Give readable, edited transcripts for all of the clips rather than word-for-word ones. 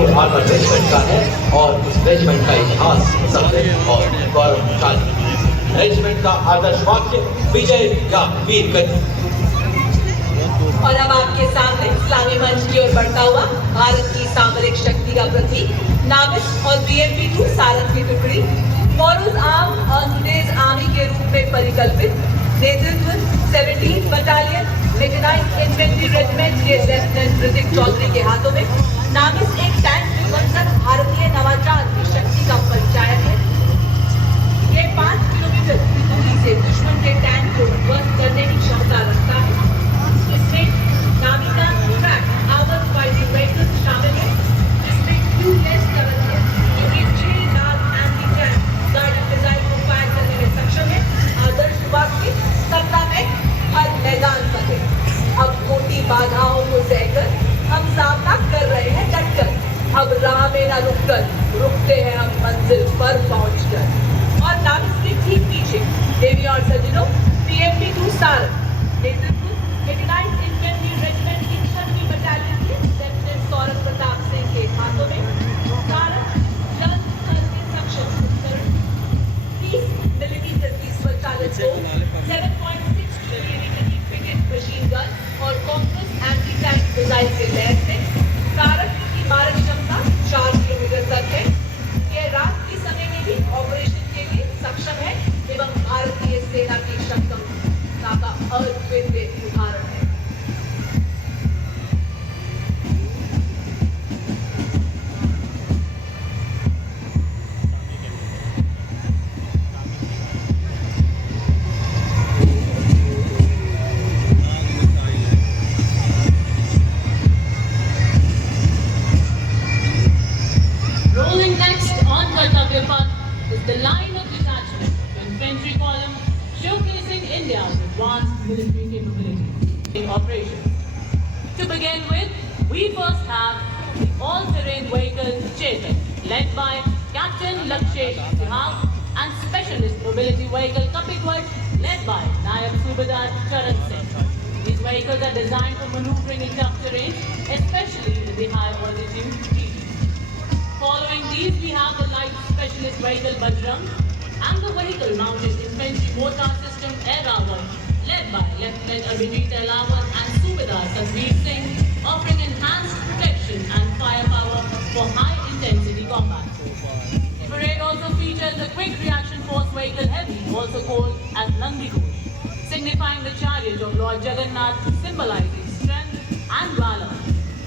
4 armour regiment का है और इस रेजिमेंट का इतिहास समृद्ध और गौरवशाली। रेजिमेंट का आदर्श वाक्य विजय या वीर गति। और अब आपके सामने इस्लामी मंच की ओर बढ़ता हुआ भारत की सामरिक शक्ति का प्रतीक नाविक और BMP-2 सारंग की टुकड़ी फॉरोज आर्म और तoday's आर्मी के रूप में परिकल्पित नेतृत्व 17th battalion mechanised infantry regiment के लेफ्टिनेंट ऋतिक चौधरी के हाथों में नाविक एक टैंक बनकर भारतीय नवाचार की शक्ति का परिचायक है। ये 5 किलोमीटर की दूरी से दुश्मन के टैंक को ध्वस्त करने की क्षमता रखता है। इसमें Navika track hours fighting vehicle शामिल है, जिसमें ट्यूबलेस टनल है, जो कि 6 lakh anti tank guided missile को फायर करने में सक्षम है। आदर्श वाक्य सत्ता में हर मैदान फतेह। अब मोटी बाधाओं को सहकर हम सामना कर रहे हैं डटकर। अब राह में न रुकते हैं हम मंजिल पर पहुंचकर। और नाविक के ठीक पीछे देवी और सज्जनों BMP-2 सारंग नेतृत्व मेकेनाइज्ड इन्फेंट्री रेजिमेंट की 6वीं बटालियन के लेफ्टिनेंट सौरभ प्रताप सिंह के हाथों में सारंग जल्द करने सक्षम उपकरण 30 मिलीमीटर की स्वचालित तोप 7.6 मिलीमीटर की पिकेट मशीन गन और कॉम्पस एंटी टैंक मिसाइल के लैस से सारंग की मारक क्षमता 4 किलोमीटर तक है। यह रात के समय में भी ऑपरेशन के लिए सक्षम है एवं भारतीय सेना की क्षमता का अद्वितीय उदाहरण है। Rolling next on Kartavya Path is the line of detachment infantry column showcasing India's advanced military capability in operations. To begin with, we first have the all-terrain vehicle Chetak, led by Captain Lakshesh Sihag, and specialist mobility vehicle Kapitwat, led by Nayab Subedar Charan Singh. These vehicles are designed for maneuvering in tough terrain, especially in the high altitude regions. Following these, we have the light specialist vehicle Bajrang and the vehicle mounted infantry mortar system Air Rawat, led by Lieutenant Abhijit Elawat and Subedar Satveer Singh, offering enhanced protection and firepower for high-intensity combat. The parade also features the Quick Reaction Force Vehicle Heavy, also called as Nandi Ghosh, signifying the chariot of Lord Jagannath, symbolizing strength and valor.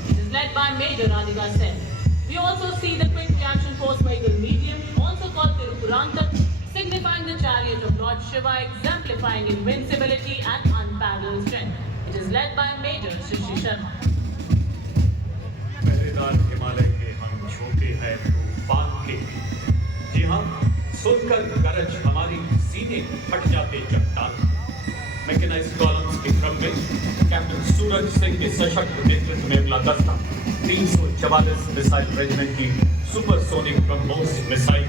It is led by Major Radhika Sen. We also see the Quick Reaction Force Vehicle Medium, also called Tirupurantak, signifying the chariot of Lord Shiva, exemplifying invincibility and unparalleled strength. It is led by Major Shishi Sharma. पहरेदार हिमालय के हम छोटे हैं तूफान के। जी हाँ, सुनकर गरज हमारी सीने फट जाते चट्टान। मैकेनाइज्ड कॉलम्स के क्रम में कैप्टन सूरज सिंह के सशक्त नेतृत्व में अगला दस्ता 344 मिसाइल रेजिमेंट की सुपरसोनिक ब्रह्मोस मिसाइल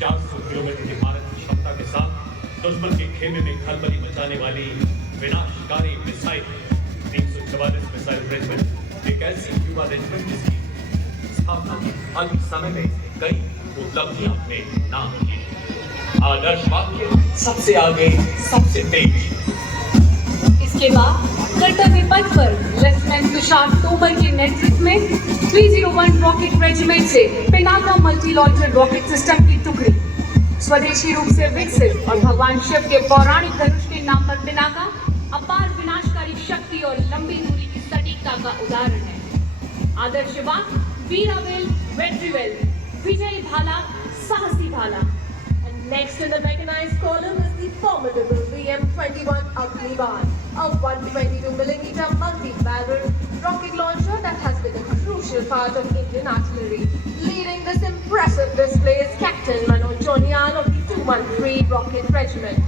400 किलोमीटर की मारक क्षमता के साथ दुश्मन के खेमे में खलबली मचाने वाली विनाशकारी मिसाइल 344 मिसाइल रेजिमेंट एक ऐसी युवा रेजिमेंट जिसकी स्थापना के अल्प समय में कई उपलब्धियां अपने नाम की। आदर्श वाक्य सबसे आगे सबसे तेज। इसके बाद कर्तव्य पथ पर लेफ्टिनेंट तुषार तोमर के नेतृत्व में 301 रॉकेट रेजिमेंट से Pinaka multi launcher rocket system की टुकड़ी स्वदेशी रूप से विकसित और भगवान शिव के पौराणिक धनुष के नाम पर पिनाका अपार विनाशकारी शक्ति और लंबी दूरी की सटीकता का उदाहरण है। आदर्श वाक्य वीरावेल वेट्रीवेल विजयी भाला साहसी भाला। Next in the mechanized column is the formidable VM-21 Agnivan, a 122mm multi-barrel rocket launcher that has been a crucial part of Indian artillery. Leading this impressive display is Captain Manoj Chonian of the 213 Rocket Regiment.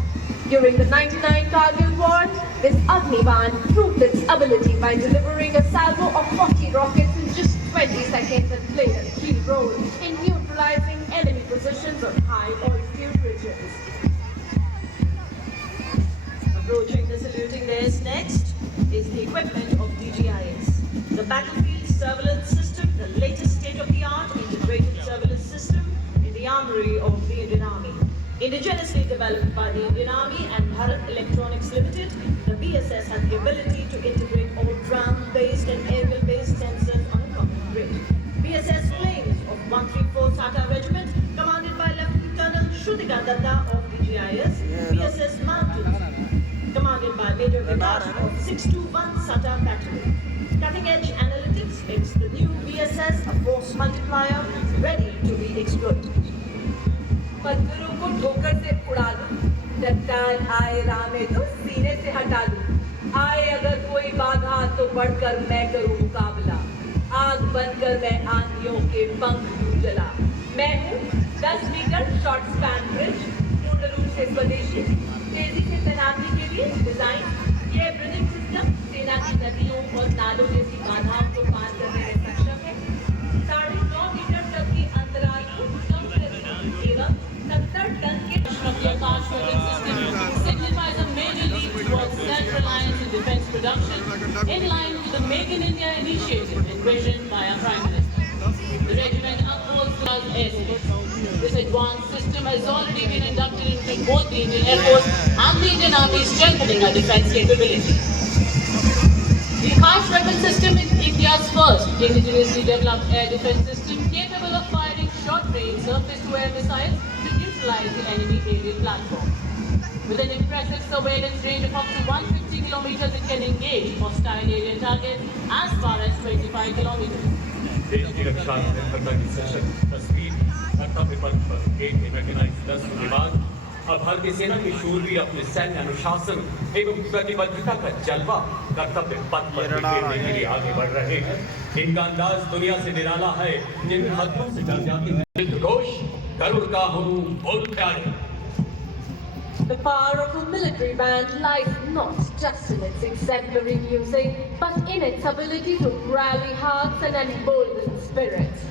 During the 99 Kargil War, this Agnivan proved its ability by delivering a salvo of 40 rockets in just 20 seconds and played a key role in neutralizing enemy positions on high altitude ridges. Approaching the saluting days next is the equipment of DGIS. The battlefield surveillance system, the latest state-of-the-art armory of the Indian Army. Indigenously developed by the Indian Army and Bharat Electronics Limited, the BSS has the ability to integrate all ground-based and aerial-based sensors on a common grid. BSS planes of 134 SATA Regiment, commanded by Lieutenant Colonel Shrutika Datta of DGIS, BSS Mountains, commanded by Major Vikas of 621 SATA Battery. Cutting-edge analytics makes the new BSS a force multiplier ready to be exploited. पत्थरों को ठोकर से उड़ा दूं, चट्टान आए राह में तो सीने से हटा दूं, आए अगर कोई बाधा तो बढ़कर मैं करूं मुकाबला, आग बनकर मैं आंधियों के पंख दूं जला। मैं हूं 10 मीटर शॉर्ट स्पैन ब्रिज, पूर्ण रूप से स्वदेशी, तेजी से तैनाती के लिए डिजाइन। ये ब्रिजिंग सिस्टम सेना की नदियों और नालों जैसी बाधाओं को पार करने में सक्षम है। 9.5 मीटर तक की अंतराल को कम करने एवं 70 टन के Of the Akash weapon system signifies a major leap towards self-reliance in defense production, in line with the Make in India initiative envisioned by our Prime Minister. The regiment upholds the airspace. This advanced system has already been inducted into both the Indian Air Force and the Indian Army, strengthening our defense capabilities. The Akash weapon system is India's first indigenously developed air defense system capable of firing short-range surface-to-air missiles to neutralize the enemy aerial platform. With an impressive surveillance range of up to 150 kilometers, it can engage hostile aerial targets as far as 25 kilometers. देश की रक्षा में निर्भरता की सशक्त तस्वीर कर्तव्य पथ पर एक मैकेनाइज्ड 10 के बाद अब भारतीय सेना के शूरवीर अपने सैन्य अनुशासन एवं प्रतिबद्धता का जलवा कर्तव्य पथ पर बिखेरने के लिए आगे बढ़ रहे हैं। इनका अंदाज दुनिया से निराला है, जिन हदों से डर जाती है घोष गरुड़ का हूँ बोल प्यारे। The power of a military band lies not just in its exemplary music, but in its ability to rally hearts and embolden spirits.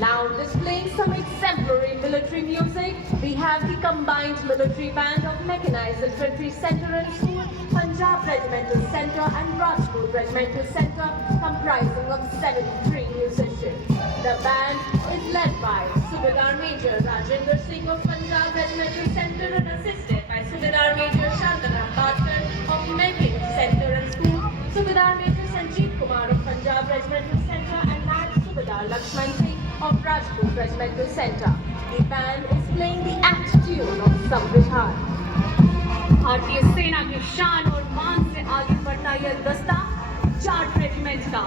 Now displaying some exemplary military music, we have the combined military band of Mechanized Infantry Centre and School, Punjab Regimental Centre and Rajput Regimental Centre, comprising of 73 musicians. The band is led by Subedar Major Rajinder Singh of Punjab Regimental Centre and assisted by Subedar Major Shantaram Patkar of Mechan Centre and School, Subedar Major Sanjeev Kumar of Punjab Regimental Centre and Nat Subedar Lakshman Singh of Rajput Regimental Centre. The band is playing the act tune of Samvidhan. भारतीय सेना की शान और मान से आगे बढ़ता यह दस्ता जाट रेजिमेंट का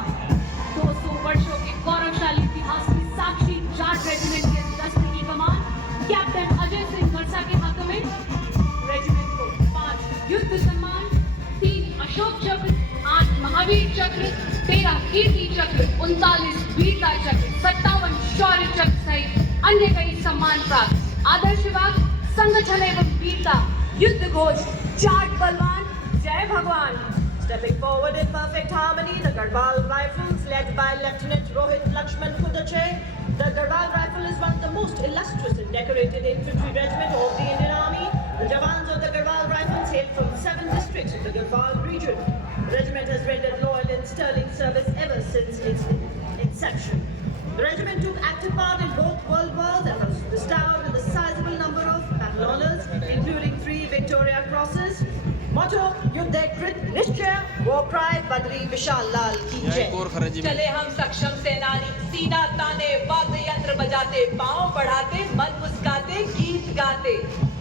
200 वर्षों के गौरवशाली इतिहास की साक्षी जाट रेजिमेंट के दस्ते की कमान कैप्टन अजय सिंह खरसा के हाथों में। रेजिमेंट को 5 युद्ध सम्मान, 3 अशोक चक्र, 8 महावीर चक्र, 13 कीर्ति चक्र, 39 वीरता चक्र, 57 शौर्य चक्र सहित अन्य कई सम्मान प्राप्त। आदर्श विभाग संगठन एवं वीरता युद्ध घोष जाट बलवान जय भगवान। Stepping forward in perfect harmony, the Garhwal Rifles, led by Lieutenant Rohit Lakshman Kudache. The Garhwal Rifle is one of the most illustrious and decorated infantry regiment of the Indian Army. The Jawans of the Garhwal Rifles hail from 7 districts of the Garhwal region. The regiment has rendered loyal and sterling service ever since its inception. The regiment took active part in both World Wars and was bestowed with a sizable number of battle honours, including 3 Victoria Crosses. Motto: Yuddhe Krit Nishchaya, War Cry Badri Vishal Lal ki Jai. चले हम सक्षम सेनानी, सीना ताने, वाद्य यंत्र बजाते, पांव बढ़ाते, मन मुस्काते, गीत गाते।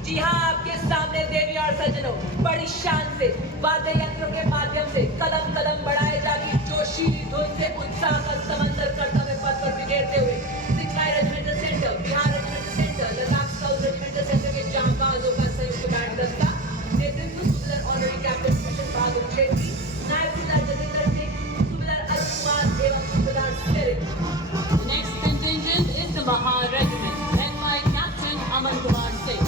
जी हाँ, आपके सामने देवी और सज्जनों, बड़ी शान से वाद्य यंत्रों के माध्यम से कदम कदम बढ़ाए जाती जोशीली धुन से उत्साह का समंदर कर्तव्य पथ पर बिखेरते हुए सिखलाई regimental centre, Bihar regimental centre, Ladakh south regimental centre के जांबाजों का संयुक्त बैंड दस्ता, नेतृत्व सुबेदार ऑनरी कैप्टन किशन बहादुर छेत्री, नायब सुबेदार जतेंद्र सिंह, सुबेदार अरुण कुमार एवं सुबेदार steric. The next contingent is the Mahar Regiment, led by Captain Aman Kumar Singh.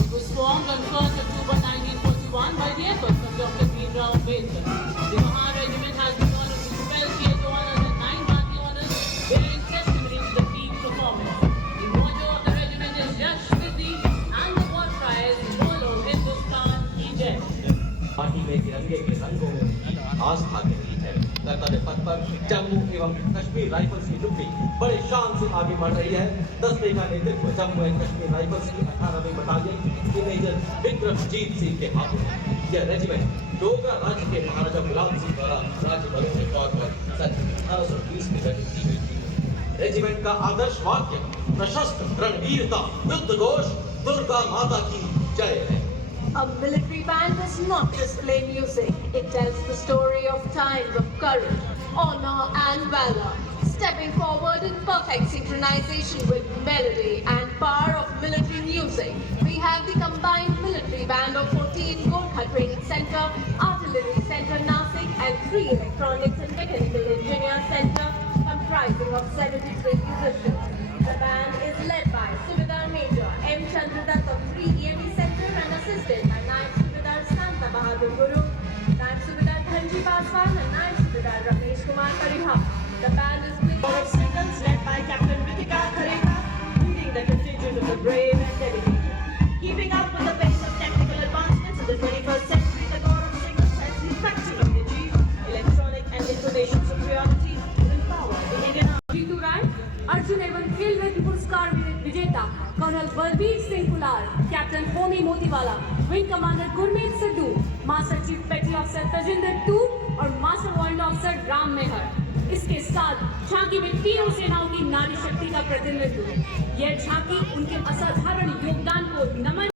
It was formed on 1st October 1941 by the efforts of Dr. Bhimrao Ambedkar. The Mahar Regiment has been honored with 12 Theatre Honours and 9 Bhakti Honours, bearing testimony to the peak performance. The motto of the regiment is Yash Vriddhi and the war cry is Bolo Hindustan Ki Jai. Party में तिरंगे के रंगों में आस्था के गीत है। वाले पद पर जम्मू एवं कश्मीर राइफल्स की टुकड़ी बड़े शान से आगे बढ़ रही है। दस्ते का नेतृत्व जम्मू एंड कश्मीर राइफल्स की 18वीं बटालियन के मेजर विक्रमजीत सिंह के हाथों है। यह रेजिमेंट डोगरा राज्य के महाराजा गुलाब सिंह द्वारा राज्य बलों के तौर पर सन 1820 में गठित की गई थी। रेजिमेंट का आदर्श वाक्य प्रशस्त रणवीरता युद्ध घोष दुर्गा माता की जय है। A military band does not just play music, it tells the story of times of courage, honor and valor, stepping forward in perfect synchronization with melody and power of military music. We have the combined military band of 14 Gorkha Training Center, Artillery Center Nasik and 3 Electronics and Mechanical Engineer Center comprising of 73 musicians. The band is led by Subedar Major M. Chandradat of 3 EME Center and assisted by Naib Subedar Santa Bahadur Guru, Naib Subedar Dhanji Paswan and Naib Subedar Ramesh Kumar Paribha. The band is with Corps of Signals led by Captain Ritika Khareka, leading the contingent of the brave and dedicated. Keeping up with the pace of technical advancements in the 21st century, the Corps of Signals has effectively achieved electronic and information superiority to empower the Indian Army. Jitu राय अर्जुन एवं खेल रत्न पुरस्कार विजेता colonel Balbir Singh Kular, captain Homi Motiwala, wing commander Gurmeet Sidhu, master chief petty officer Tajinder Toor और master warrant officer Ram Mehar. इसके साथ झांकी में तीनों सेनाओं की नारी शक्ति का प्रतिनिधित्व। यह झांकी उनके असाधारण योगदान को नमन